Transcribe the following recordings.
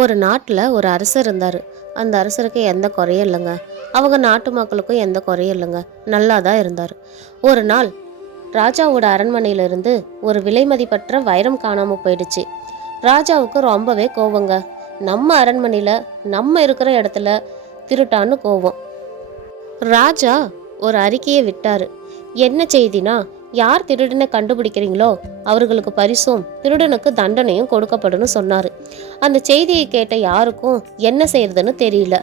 ஒரு நாட்டில் ஒரு அரசர் இருந்தார். அந்த அரசருக்கு எந்த குறையும் இல்லைங்க. அவங்க நாட்டு மக்களுக்கும் எந்த குறையும் இல்லைங்க. நல்லா தான் இருந்தார். ஒரு நாள் ராஜாவோட அரண்மனையிலிருந்து ஒரு விலை மதிப்பற்ற வைரம் காணாமல் போயிடுச்சு. ராஜாவுக்கு ரொம்பவே கோவங்க. நம்ம அரண்மனையில் நம்ம இருக்கிற இடத்துல திருட்டான்னு கோவம். ராஜா ஒரு அறிக்கையை விட்டாரு. என்ன செய்தினா, யார் திருடனை கண்டுபிடிக்கிறீங்களோ அவர்களுக்கு பரிசும் திருடனுக்கு தண்டனையும் கொடுக்கப்படும் சொன்னாரு. அந்த செய்தியை கேட்ட யாருக்கும் என்ன செய்யறதுன்னு தெரியல.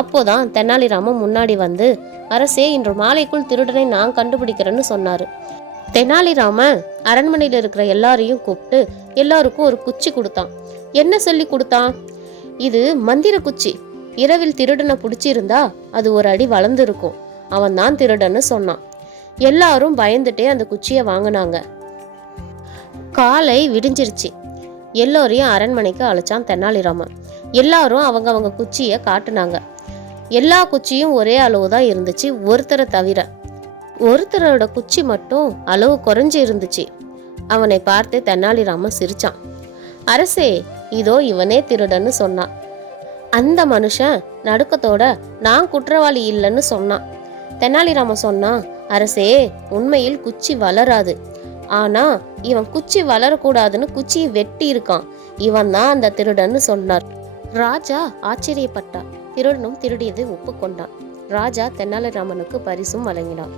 அப்போதான் தெனாலிராமன் முன்னாடி வந்து, அரசே, இன்று மாலைக்குள் திருடனை நான் கண்டுபிடிக்கிறேன்னு சொன்னாரு. தெனாலிராமன் அரண்மனையில் இருக்கிற எல்லாரையும் கூப்பிட்டு எல்லாருக்கும் ஒரு குச்சி கொடுத்தான். என்ன சொல்லி கொடுத்தான்? இது மந்திர குச்சி. இரவில் திருடனை பிடிச்சிருந்தா அது ஒரு அடி வளர்ந்து இருக்கும். அவன் தான் திருடன்னு சொன்னான். எல்லாரும் பயந்துட்டே அந்த குச்சியை வாங்கினாங்க. காலை விடிஞ்சிருச்சு. எல்லோரையும் அரண்மனைக்கு அழைச்சான் தெனாலிராமன். எல்லாரும் அவங்க குச்சியை காட்டுனாங்க. எல்லா குச்சியும் ஒரே அளவு தான் இருந்துச்சு, ஒருத்தரை தவிர. ஒருத்தரோட குச்சி மட்டும் அளவு குறைஞ்சி இருந்துச்சு. அவனை பார்த்து தெனாலிராமன் சிரிச்சான். அரசே, இதோ இவனே திருடன்னு சொன்னான். அந்த மனுஷன் நடுக்கத்தோட நான் குற்றவாளி இல்லைன்னு சொன்னான். தெனாலிராமன் சொன்னான், அரசே, உண்மையில் குச்சி வளராது. ஆனா இவன் குச்சி வளரக்கூடாதுன்னு குச்சியை வெட்டி இருக்கான். இவன் தான் அந்த திருடன்னு சொன்னார். ராஜா ஆச்சரியப்பட்டார். திருடனும் திருடியதை ஒப்புக்கொண்டான். ராஜா தெனாலிராமனுக்கு பரிசும் வழங்கினார்.